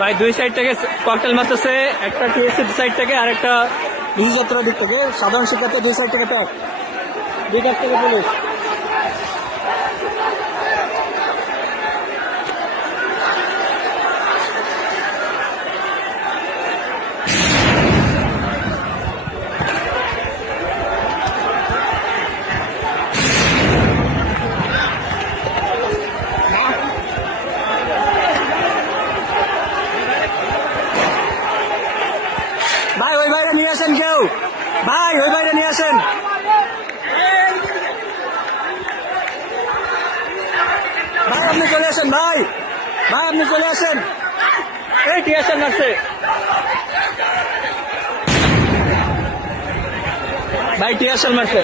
ভাই দুই সাইড থেকে ককটেল মারতেছে, একটা টিএসসি সাইড থেকে আর একটা বিজেত্রার দিক থেকে। সাধারণ শিক্ষার্থী দুই সাইড থেকে প্যাক, দুই কাছ থেকে পুলিশ। ভাই ওই বাইরে নিয়ে আসেন কেউ, ভাই ওই বাইরে নিয়ে আসেন। ভাই আপনি চলে আসেন, ভাই ভাই আপনি চলে আসেন। এই টিয়ারশেল মারছে ভাই, টিয়ারশেল মারছে।